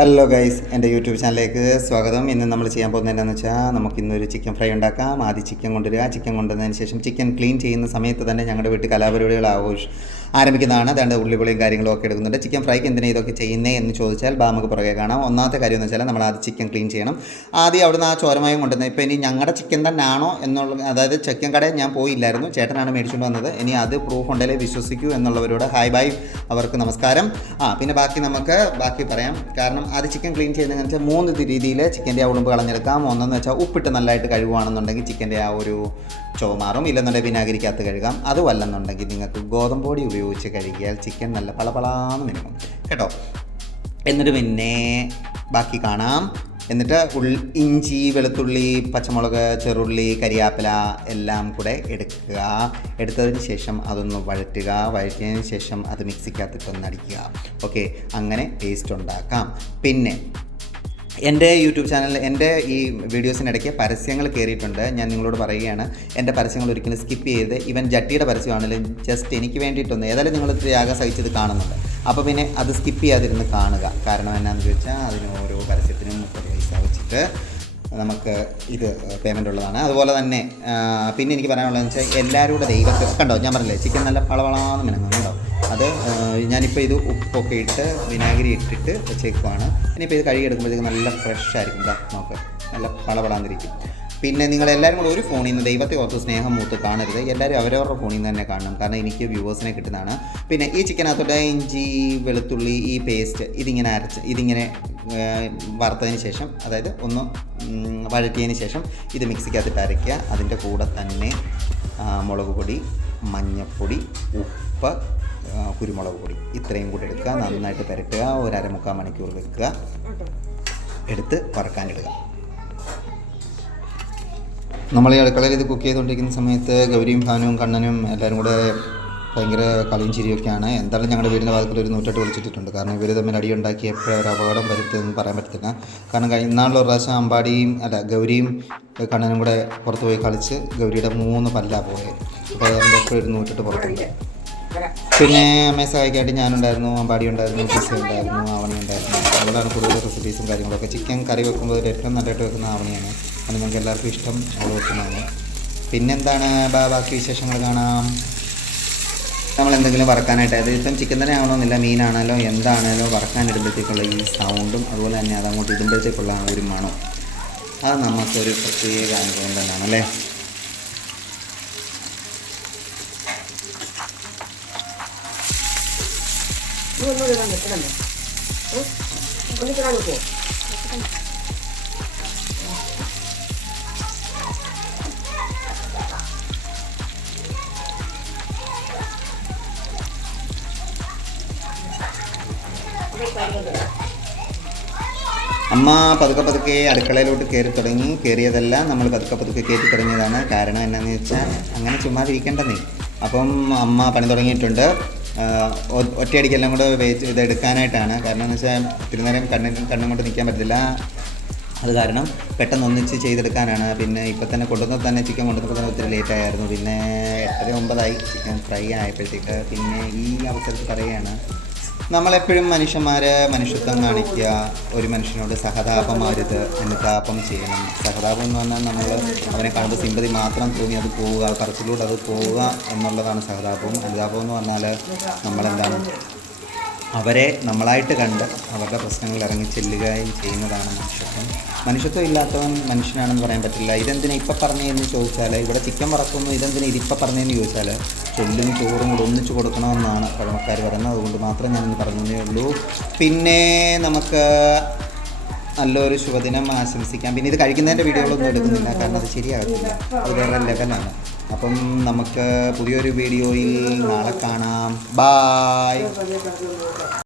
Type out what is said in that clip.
Hello guys, എൻ്റെ YouTube ചാനലിലേക്ക് സ്വാഗതം. ഇന്ന് നമ്മൾ ചെയ്യാൻ പോകുന്നത് എന്താണെന്ന് വെച്ചാൽ നമുക്കിന്നൊരു ചിക്കൻ ഫ്രൈ ഉണ്ടാക്കാം. ആദ്യം ചിക്കൻ കൊണ്ടുവരിക. ചിക്കൻ കൊണ്ടുവന്നതിന് ശേഷം ചിക്കൻ ക്ലീൻ ചെയ്യുന്ന സമയത്ത് തന്നെ ഞങ്ങളുടെ വീട്ടിൽ കലാപരിപാടികൾ ആരംഭിക്കുന്നതാണ്. അതുകൊണ്ട് ഉള്ളിപ്പൊളിയും കാര്യങ്ങളും ഒക്കെ എടുക്കുന്നുണ്ട്. ചിക്കൻ ഫ്രൈക്ക് എന്തിനാണ് ഇതൊക്കെ ചെയ്യുന്നത് എന്ന് ചോദിച്ചാൽ നമുക്ക് പുറകെ കാണാം. ഒന്നാമത്തെ കാര്യം എന്ന് വെച്ചാൽ നമ്മൾ ആദ്യം ചിക്കൻ ക്ലീൻ ചെയ്യണം. ആദ്യം അവിടുന്ന് ആ ചോരമയം കൊണ്ടുവന്നത് ഇപ്പോൾ ഇനി ഞങ്ങളുടെ ചിക്കൻ തന്നെ ആണോ എന്നുള്ള, അതായത് ചിക്കൻ കടയിൽ ഞാൻ പോയില്ലായിരുന്നു, ചേട്ടനാണ് മേടിച്ചുകൊണ്ട് വന്നത്. ഇനി അത് പ്രൂഫ് ഉണ്ടെങ്കിലേ വിശ്വസിക്കൂ എന്നുള്ളവരോട് ഹായ് ബൈ, അവർക്ക് നമസ്കാരം. പിന്നെ ബാക്കി പറയാം. കാരണം അത് ചിക്കൻ ക്ലീൻ ചെയ്യുന്നതെന്ന് വെച്ചാൽ 3 രീതിയിൽ ചിക്കൻ്റെ ആ ഉളുമ്പ് കളഞ്ഞെടുക്കാം. ഒന്നെന്ന് വെച്ചാൽ ഉപ്പിട്ട് നല്ലതായിട്ട് കഴുകുകയാണെന്നുണ്ടെങ്കിൽ ചിക്കൻ്റെ ആ ഒരു ചുവ മാറും. ഇല്ലെന്നുണ്ടെങ്കിൽ വിനാഗിരിക്കകത്ത് കഴുകാം. അതുമല്ലെന്നുണ്ടെങ്കിൽ നിങ്ങൾക്ക് ഗോതമ്പ് പൊടി ഉപയോഗിച്ച് കഴുകിയാൽ ചിക്കൻ നല്ല പളപളാന്ന് മിനുങ്ങും കേട്ടോ. എന്നിട്ട് പിന്നെ ബാക്കി കാണാം. എന്നിട്ട് ഇഞ്ചി, വെളുത്തുള്ളി, പച്ചമുളക്, ചെറുള്ളി, കരിയാപ്പില എല്ലാം കൂടെ എടുക്കുക. എടുത്തതിന് ശേഷം അതൊന്ന് വഴറ്റിയതിന് ശേഷം അത് മിക്സിക്കകത്തിട്ടൊന്ന് അടിക്കുക. ഓക്കെ, അങ്ങനെ പേസ്റ്റ് ഉണ്ടാക്കാം. പിന്നെ എൻ്റെ യൂട്യൂബ് ചാനലിൽ എൻ്റെ ഈ വീഡിയോസിനിടയ്ക്ക് പരസ്യങ്ങൾ കയറിയിട്ടുണ്ട്. ഞാൻ നിങ്ങളോട് പറയുകയാണ്, എൻ്റെ പരസ്യങ്ങൾ ഒരിക്കലും സ്കിപ്പ് ചെയ്ത്, ഈവൻ ജട്ടിയുടെ പരസ്യമാണെങ്കിലും ജസ്റ്റ് എനിക്ക് വേണ്ടിയിട്ടൊന്ന്, ഏതായാലും നിങ്ങൾ ത്യാഗം സഹിച്ചത് കാണുന്നുണ്ട്, അപ്പോൾ പിന്നെ അത് സ്കിപ്പ് ചെയ്യാതിരുന്ന് കാണുക. കാരണം എന്നാണെന്ന് ചോദിച്ചാൽ അതിന് ഓരോ പരസ്യത്തിനും 30 പൈസ വെച്ചിട്ട് നമുക്ക് ഇത് പേയ്മെൻ്റ് ഉള്ളതാണ്. അതുപോലെ തന്നെ പിന്നെ എനിക്ക് പറയാനുള്ളതെന്ന് വെച്ചാൽ എല്ലാവരും കൂടെ ദൈവത്തെ കണ്ടോ, ഞാൻ പറഞ്ഞില്ലേ ചിക്കൻ നല്ല പളവളാന്ന് മിനുങ്ങുന്നുണ്ടോ. അത് ഞാനിപ്പോൾ ഇത് ഉപ്പൊക്കെ ഇട്ട് വിനാഗിരി ഇട്ടിട്ട് വെച്ചേക്കുവാണ്. ഇനിയിപ്പോൾ ഇത് കഴുകിയെടുക്കുമ്പോഴത്തേക്ക് നല്ല ഫ്രഷ് ആയിരിക്കും. നോക്ക്, നല്ല പളപളാന്നിരിക്കും. പിന്നെ നിങ്ങളെല്ലാവരും കൂടെ ഒരു ഫോണിൽ നിന്ന് ദൈവത്തെ ഓർത്ത് സ്നേഹം മൂത്ത് കാണരുത്. എല്ലാവരും അവരവരുടെ ഫോണിൽ നിന്ന് തന്നെ കാണണം. കാരണം എനിക്ക് വ്യൂവേഴ്സിനെ കിട്ടുന്നതാണ്. പിന്നെ ഈ ചിക്കനകത്തോട്ട് ഇഞ്ചി, വെളുത്തുള്ളി, ഈ പേസ്റ്റ് ഇതിങ്ങനെ വറുത്തതിന് ശേഷം, അതായത് ഒന്ന് വഴറ്റിയതിന് ശേഷം ഇത് മിക്സിക്കകത്തിട്ട് അരയ്ക്കുക. അതിൻ്റെ കൂടെ തന്നെ മുളക് പൊടി, മഞ്ഞൾപ്പൊടി, ഉപ്പ്, കുരുമുളക് പൊടി ഇത്രയും കൂടി എടുക്കുക. നന്നായിട്ട് പുരട്ടുക. ഒരു 1/4 മണിക്കൂർ വെക്കുക. എടുത്ത് വറക്കാനിടുക. നമ്മൾ ഈ അടുക്കളയിൽ ഇത് കുക്ക് ചെയ്തുകൊണ്ടിരിക്കുന്ന സമയത്ത് ഗൗരിയും ഭാനുവും കണ്ണനും എല്ലാവരും കൂടെ ഭയങ്കര കളിയും ചിരിയൊക്കെയാണ്. എന്തായാലും ഞങ്ങളുടെ വീടിൻ്റെ ഭാഗത്തിൽ ഒരു 108 വിളിച്ചിട്ടുണ്ട്. കാരണം ഇവർ തമ്മിൽ അടിയുണ്ടാക്കി എപ്പോഴും ഒരു അപകടം വരുത്തുമെന്ന് പറയാൻ പറ്റത്തില്ല. കാരണം ഇന്നാളുള്ള പ്രാവശ്യം ഗൗരിയും കണ്ണനും കൂടെ പുറത്ത് പോയി കളിച്ച് ഗൗരിയുടെ 3 പല്ലാ പോയത്. അപ്പോൾ അതിൻ്റെ എപ്പോഴും ഒരു 108 പുറത്തുണ്ട്. പിന്നെ അമ്മയെ സഹായിക്കാനായിട്ട് ഞാനുണ്ടായിരുന്നു, അമ്പാടി ഉണ്ടായിരുന്നു, പിസ ഉണ്ടായിരുന്നു, ആവണി ഉണ്ടായിരുന്നു. അവളാണ് കൂടുതൽ റെസിപ്പീസും കാര്യങ്ങളൊക്കെ. ചിക്കൻ കറി വെക്കുമ്പോൾ ഏറ്റവും നല്ലതായിട്ട് വെക്കുന്ന ആവണിയാണ്. അത് നമുക്ക് എല്ലാവർക്കും ഇഷ്ടം, അവൾ വെക്കുന്നതാണ്. പിന്നെന്താണ് ബാക്കി വിശേഷങ്ങൾ കാണാം. നമ്മൾ എന്തെങ്കിലും വറക്കാനായിട്ട്, അതായത് ഇപ്പം ചിക്കൻ തന്നെ ആവണമെന്നില്ല, മീനാണല്ലോ എന്താണല്ലോ വറക്കാനിടുമ്പോഴത്തേക്കുള്ള ഈ സൗണ്ടും അതുപോലെ തന്നെ അതങ്ങോട്ട് ഇടുമ്പോഴത്തേക്കുള്ള ഒരു മണം, അത് നമുക്കൊരു പ്രത്യേക അനുഭവം തന്നെയാണ് അല്ലേ. അമ്മ പതുക്കെ അടുക്കളയിലോട്ട് കയറി തുടങ്ങി. കയറിയതെല്ലാം നമ്മൾ പതുക്കെ കയറ്റി തുടങ്ങിയതാണ്. കാരണം എന്നാന്ന് വെച്ചാൽ അങ്ങനെ ചുമ്മാതിരിക്കേണ്ടതേ. അപ്പം അമ്മ പണി തുടങ്ങിയിട്ടുണ്ട്. ഒറ്റയടിക്കെല്ലാം കൂടെ ഇതെടുക്കാനായിട്ടാണ്. കാരണം എന്ന് വെച്ചാൽ ഒത്തിരി നേരം കണ്ണും കൊണ്ട് നിൽക്കാൻ പറ്റത്തില്ല. അത് കാരണം പെട്ടെന്ന് ഒന്നിച്ച് ചെയ്തെടുക്കാനാണ്. പിന്നെ ഇപ്പം തന്നെ ചിക്കൻ കൊണ്ടുവന്നപ്പോൾ തന്നെ ഒത്തിരി ലേറ്റായിരുന്നു. പിന്നെ 8:09 ചിക്കൻ ഫ്രൈ ആയപ്പോഴത്തേക്ക്. പിന്നെ ഈ അവസരത്തിൽ പറയുകയാണ്, നമ്മളെപ്പോഴും മനുഷ്യത്വം കാണിക്കുക. ഒരു മനുഷ്യനോട് സഹതാപമാരുത്, അനുതാപം ചെയ്യണം. സഹതാപം എന്ന് പറഞ്ഞാൽ നമ്മൾ അവനെ കാണുമ്പോൾ സിമ്പതി മാത്രം തോന്നി അത് പോവുക, പറച്ചിലൂടെ അത് പോവുക എന്നുള്ളതാണ് സഹതാപവും. അനുതാപം എന്ന് പറഞ്ഞാൽ നമ്മളെന്താണ്, അവരെ നമ്മളായിട്ട് കണ്ട് അവരുടെ പ്രശ്നങ്ങളിൽ ഇറങ്ങി ചെല്ലുകയും ചെയ്യുന്നതാണ് മനുഷ്യത്വം. മനുഷ്യത്വം ഇല്ലാത്തവൻ മനുഷ്യനാണെന്ന് പറയാൻ പറ്റില്ല. ഇതെന്തിനാ ഇപ്പം പറഞ്ഞതെന്ന് ചോദിച്ചാൽ, ഇവിടെ ചിക്കൻ വറക്കുന്നു, ഇതെന്തിനാ ഇതിപ്പം പറഞ്ഞതെന്ന് ചോദിച്ചാൽ, ചൊല്ലും ചോറും കൂടെ ഒന്നിച്ച് കൊടുക്കണമെന്നാണ് പഴമക്കാർ പറയുന്നത്. അതുകൊണ്ട് മാത്രം ഞാനിന്ന് പറഞ്ഞതേ ഉള്ളൂ. പിന്നെ നമുക്ക് നല്ലൊരു ശുഭദിനം ആശംസിക്കാം. പിന്നെ ഇത് കഴിക്കുന്നതിൻ്റെ വീഡിയോകളൊന്നും എടുക്കുന്നില്ല, കാരണം അത് ശരിയാകത്തില്ല, അത് വേറെ ലെവലാണ്. അപ്പം നമുക്ക് പുതിയൊരു വീഡിയോയിൽ നാളെ കാണാം. ബായ്.